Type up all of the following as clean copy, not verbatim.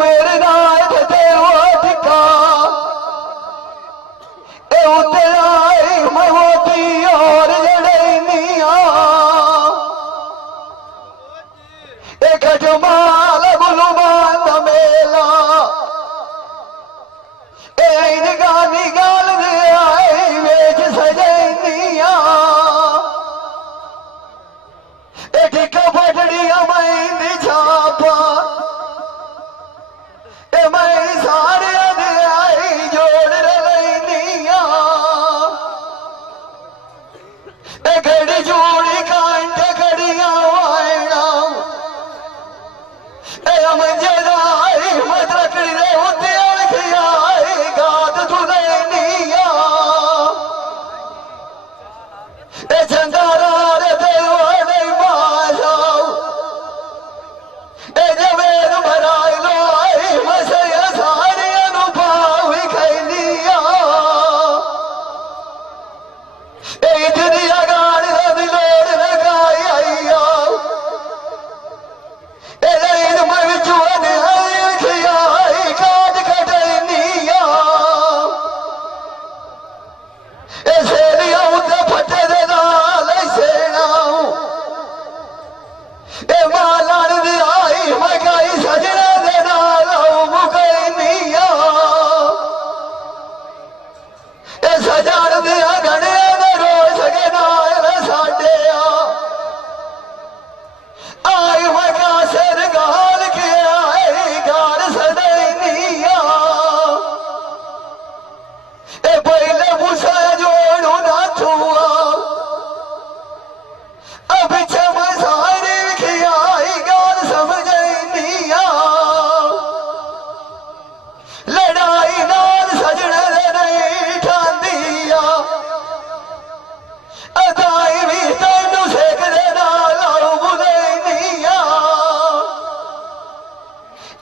मेरे नाथ तेरो टिका ए उते आई मैं होती और जड़ैनिया ए खटमाल गुलमान मेला ए गानी गाल दे आई वेच सजैनिया ए टिका पटड़िया मैं छापा ए मैं सारे दे आई जोड़ रैनिया ए घड़ी जोड़ी कांट घड़िया वायना ए मजदाई मदरकड़ी रे उते आई गाद दुनैनिया ए चंदारा रे देवाने माशाओ ए जवेर भराई लो आई मसय सारे अनुभाव खैलिया ए दुनिया गाड़ दिलोड़ लगाई आईया ए लेन मैं जुआन आई खियाई काट कटैनिया ए सेलिया उते फटे दे नाल सेना ए मालान दी आई मैं गाई सजना दे नाल मुकैनिया ए सजान दे घड़े दे रोज के नाल साडे आई मैं का सिर गाल के आई गाल सदैनिया ए पहले मुसा जोड़ू ना छुआ अब छम सारी खियाई गाल समझैनिया लड़ाई नाल सजन दे नहीं ठांदिया अदाई भी तैनू सेक दे नाल बुदैनिया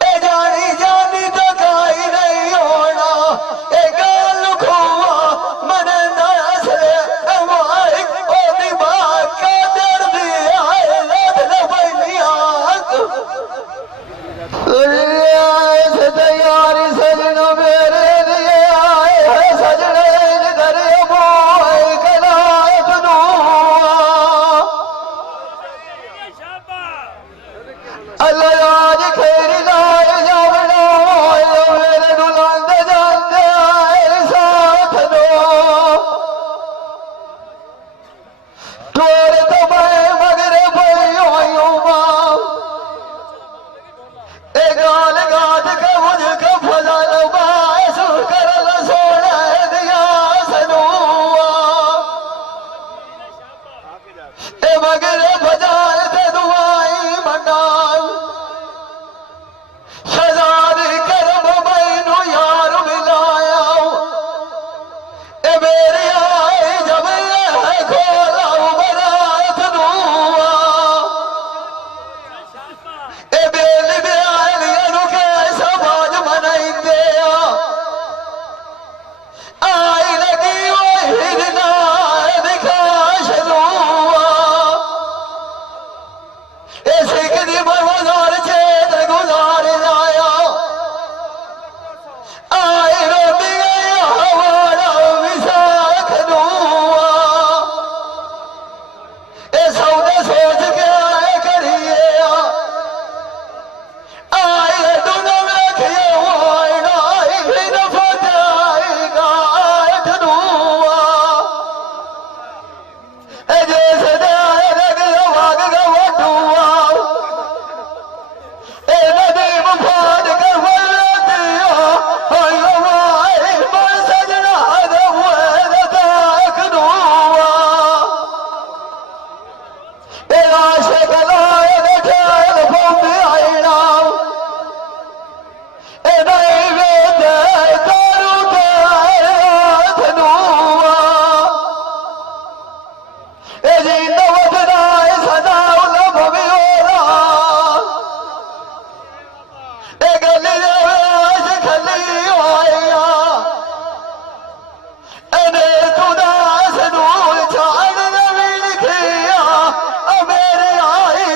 ए जानी जानी तो काई नहीं होना ए गाल खुआ मन नसले माई ओ दिमाग का दर्द आए लद लबैनिया तैयारी सजना मेरे लिए आए है सजने करे मोए कलायत नो अल्लाह आज खेरी लाए जावना मेरे दुलांदे जानते आए साथ दो तोरे तो मैं मगरे भइयो मां ए गाल गाद के मुझको फजल बास करल सोना दिया सनुआ ए मगरे भजाए ते दुआई मंडाल सजाद करम मैनू यार मिलाया ए मेरे आए जब है खोला बरात दुआ ए बेल बेलियनु के समाज मनाइंदे आई लगी वो हिरना दिखा शनुआ ए सिख दी बरवार छेद गुजार लाया आई रोटी गई हवाड़ा विसाख दुआ ए सौदे सोच के आए करिए आई दुनो में खिए वाइना आई भी न फजाई गाठ दुआ ए जैसे जाए लग वाग गवा दुआ ए नदीम फाद के वलतिया आई माई मैं सजना दे हुए ताक दुआ ए आशिक लाए दे ठेल फौंदी आईना ए नहीं वेदे तारू तेरे हाथ नुआ ए जिंदा वतना सदा उलब भी हो ए गली दे वेश खली आया ए ने तुदा सनूल छाड़ दे भी लिखिया मेरे आई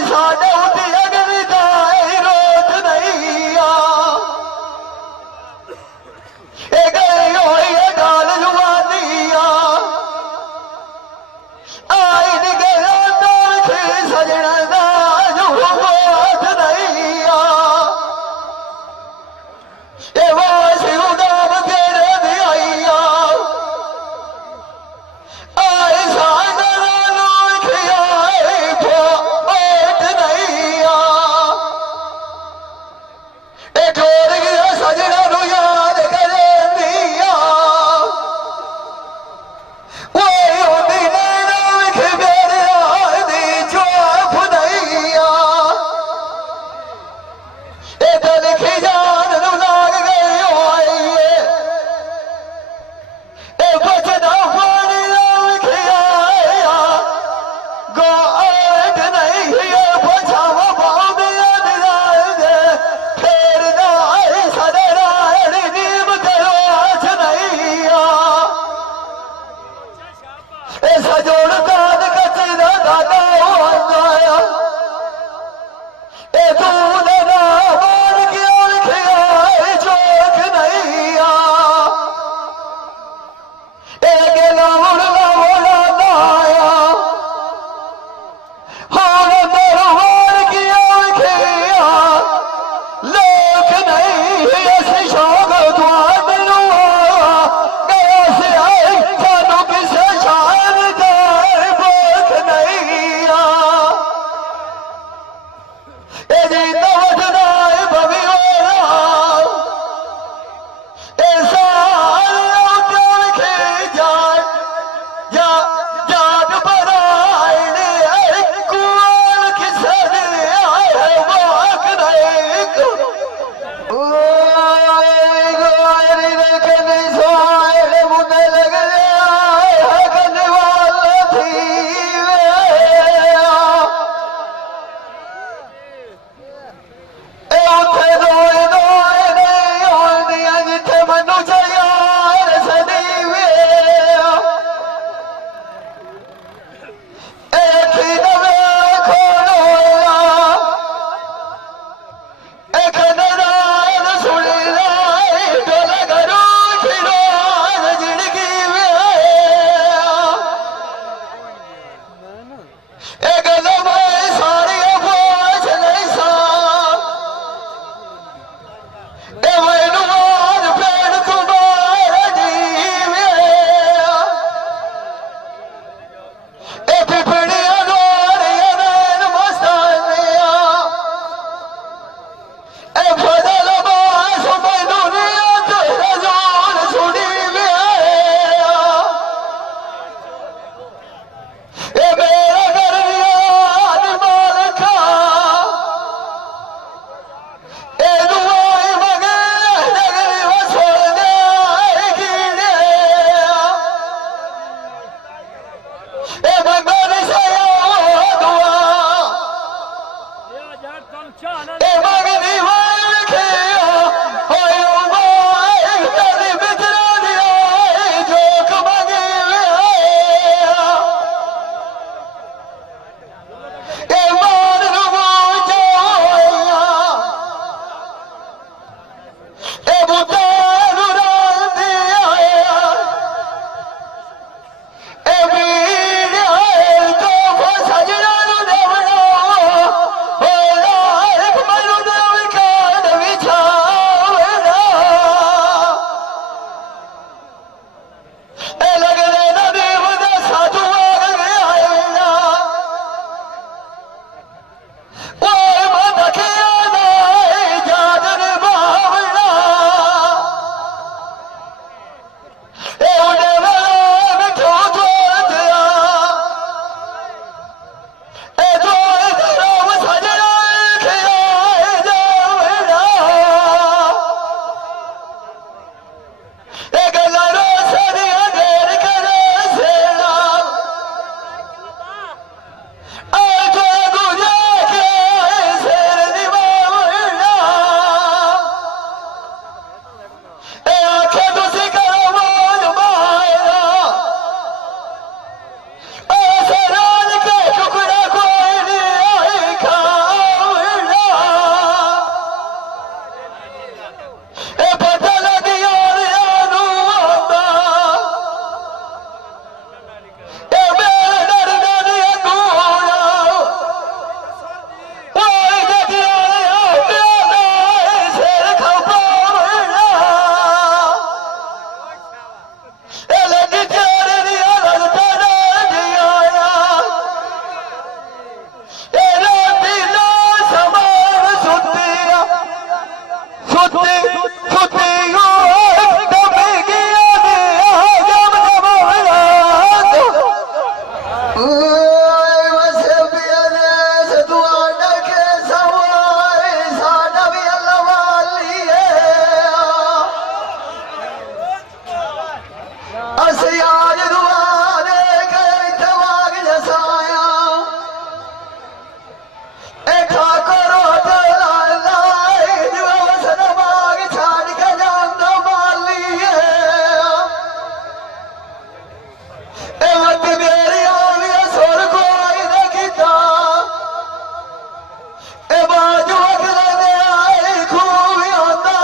बाजू अगले आए खूब आता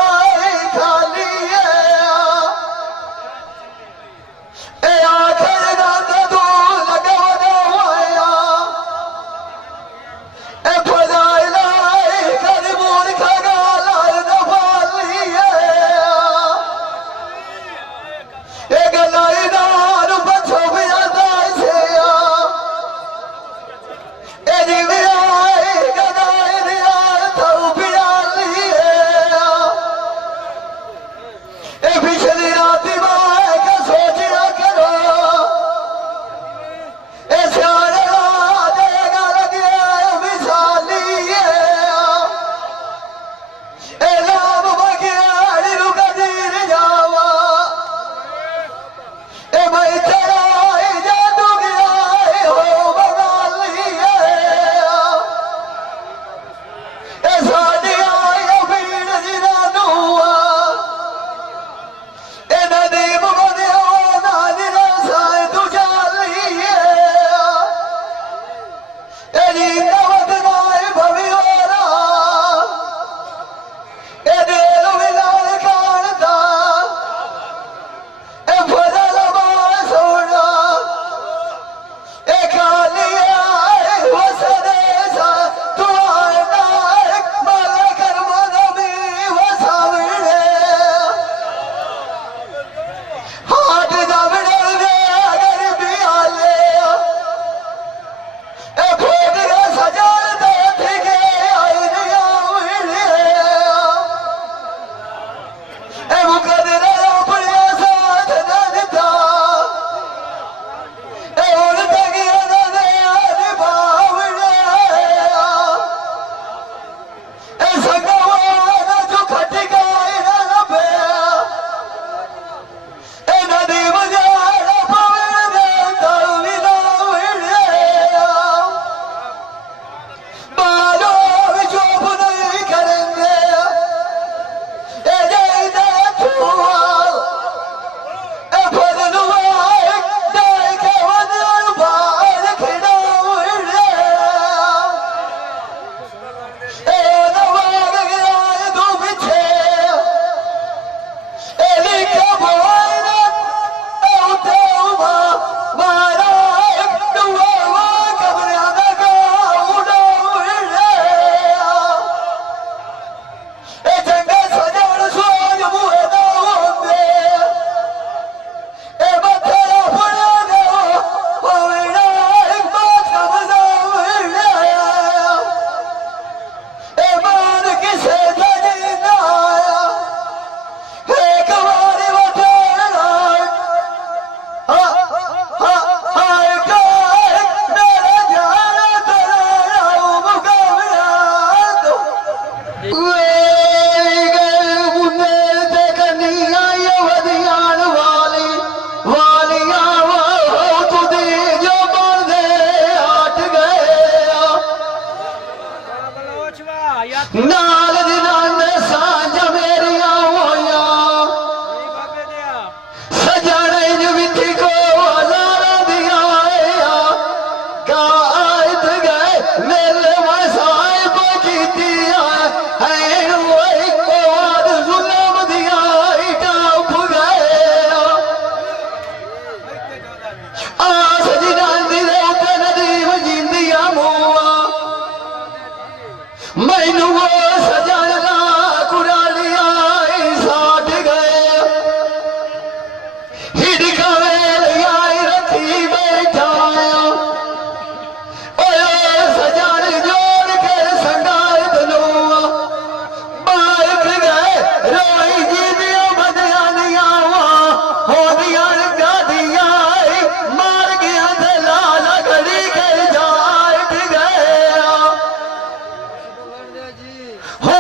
खाली है आखिर रात तू लगा दवाया फजाइला कर मूर्ख गाल दफाली है गलाई नार बचो भी आता से जीवे आए गदाए दिया तो पियाली है पिछली रात माए का सोचा करो सियारे देगा लगे विशाली है लाभ बगियाड़ी रुक दीर जावा भाई तेरा जादू गया हो बगाली है साड़ी आई भीड़ जिना नुआ नदीम बदिया नानी साए तू जाली है नवत नाए भवियोरा दिल विलाल कानता फजल सोना खाली आए वसने सा तू आना माल कर मदमी वसावड़े हाथ दावड़े दे अगर भी आले खोद के सजान दे थे आई दिया उड़े मुकदर अपने साथ देता उड़ तगिया दे आज बावड़े संगवाना जो खट गए न पे नदी बजाड़ा पवन दे तलविला उड़े बालो विचोप नहीं करेंगे जैदा छुआ फजलुआ दाई के वजन बाहर खड़ा उड़े नवाग गया तू पीछे लिखा भवाना उठे उमा मारा दुआ कमरिया का उड़ा उड़े चंगा सजन सोज मुहे दा होंदे बथरा फड़ा दे होवेड़ा एक बात कमदा उड़े मान किसे जड़ी ना आया एक बारी बथरा हाय काय मेरा जान तेरा मुकाबला तो वे गए मुन्ने ते कन्निया ये वधियान वालिया वो तुझे जो बंदे हट गए नाल दिनान सांझ मेरिया होया सजाने जो विथी को लारा दिया गायत गए मेले वसाए को जीतिया है वही कोद जुल्म दिया टाप गए आस जिनानी दे उते नदीम जिंदिया मुआ मैनू वो सजन ला कुरालिया साठ गए हिड़का वेलिया रखी बैठाया सजन जोड़ के संगाए दलुआ बाइक गए रोई जी दिया बदयानिया हो दिया गादिया मार गया ते लाल घड़ी के जाट गए हो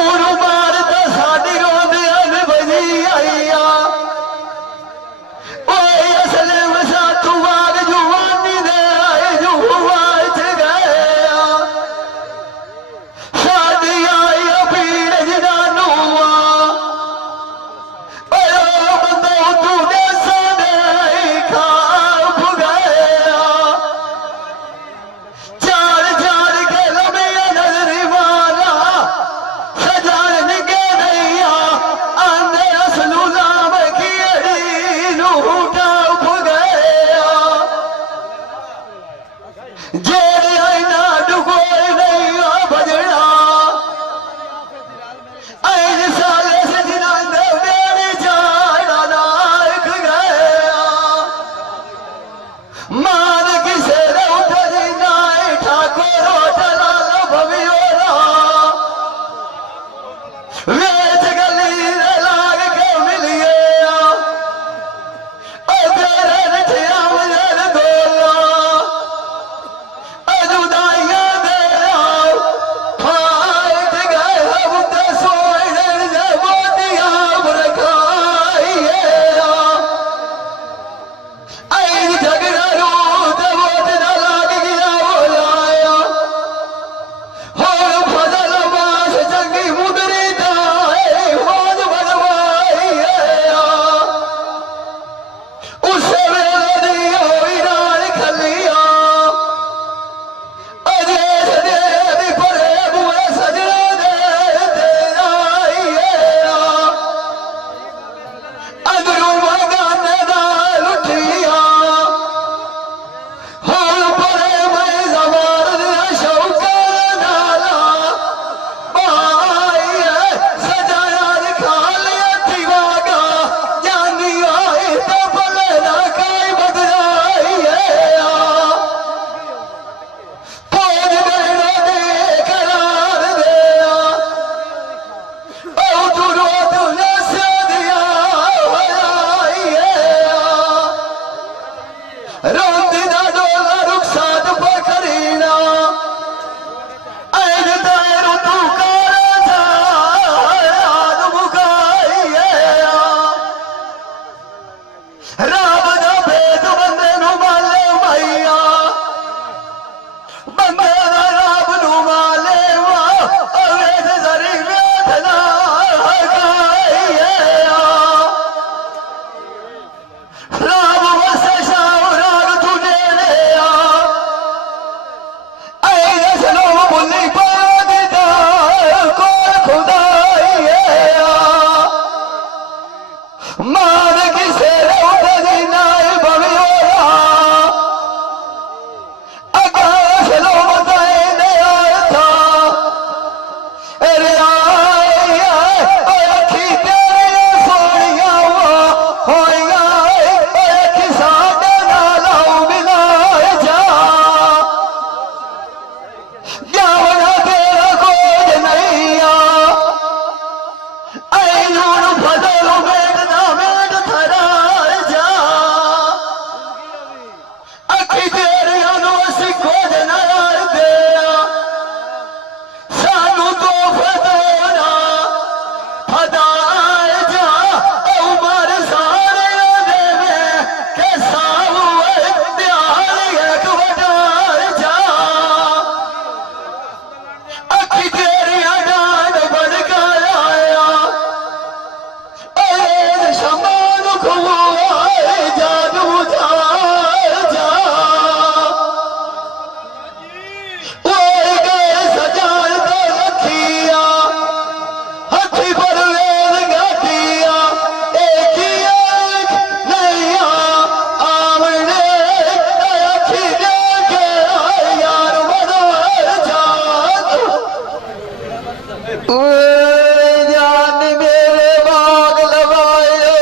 जान मेरे बाग लगायो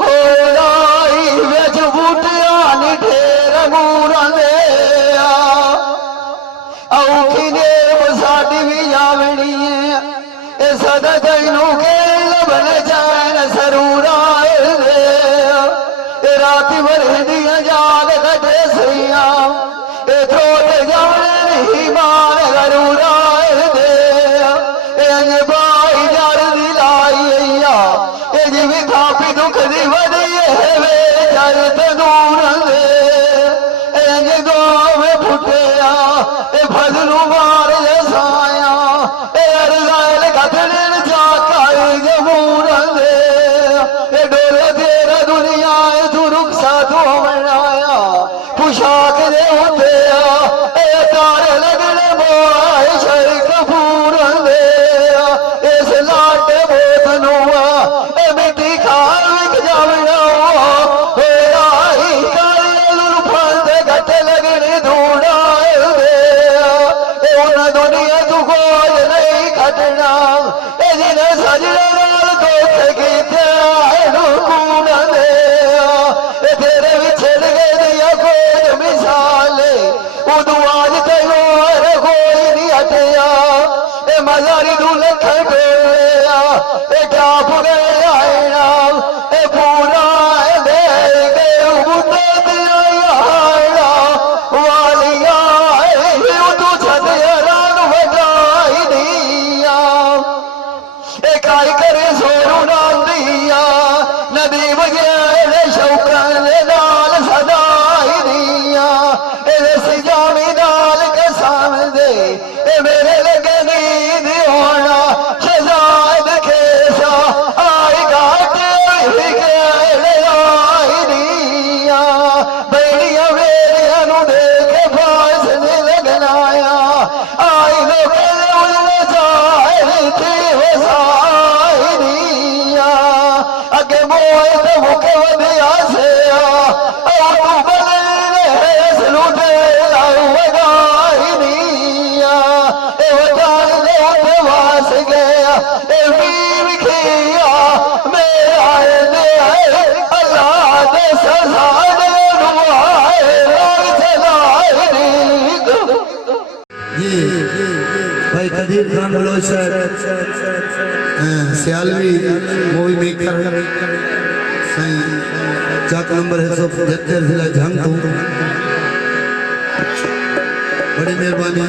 हो लाई विच बूटियां नी ढेर अंगूरां दे औखी ने साडी भी आवनी है ए सदा तैनू के लभन जान सरूरा दे रात भर दियां जाग कटे सैया ए थोट जावने नहीं मार गरूरा दे अंज बाई जड़ दी लाई ए जिवी थापी दुख दी वदी वे जड़ तनूर दे अंज गोवे फुटिया ए फजलू मार जसाया ए अरजाइल कथने जा काई जमूर दे ए डोले तेरा दुनिया तू रुखसा तू मनाया पुशाक दे उठिया ए तारे लगने मोए शर कपूर दे इस लाटे बोत नुआ ए मिट्टी खाल विक जावना हो आई काली फंद घट लगने धूड़ा दे ए उन दुनिया तू कोई नहीं खटना ए जिन सजना नाल धोख कीते कूड़ दे ए तेरे विछड़ गए दिया कोई मिसाल उदू आज तेनू कोई नहीं हटिया ए मजारी तू लख टोलिया ए टाप गए आईना ए पूरा दे गए बुद्ध दिया वालिया तू छत रान वजाई दिया ए काई करे सोरू नाल दिया नदी वगैरे शौकन दे नाल सदाई दिया ए रसी जामी नाल कसम दे ए मेरे लगे नींद होना शहजाद खेसा आई घाट ही केड़े आई दिया बेड़िया वेड़िया नू देखे फास ने लगनाया आई लोके उलने चाहे थी वसाई दिया अगे मोए ते मुके वधिया से तू बले सलूटे वगाई दिया ए वजान दे उठे वास गया ए वीर खिया मेरा दे अल्लाह दे सजाने नुआए राग चलाए ये भाई कदीर खान बलोच सियालवी मूवी मेकर सही चाक नंबर है 175 जिला झंग बड़ी मेहरबानी।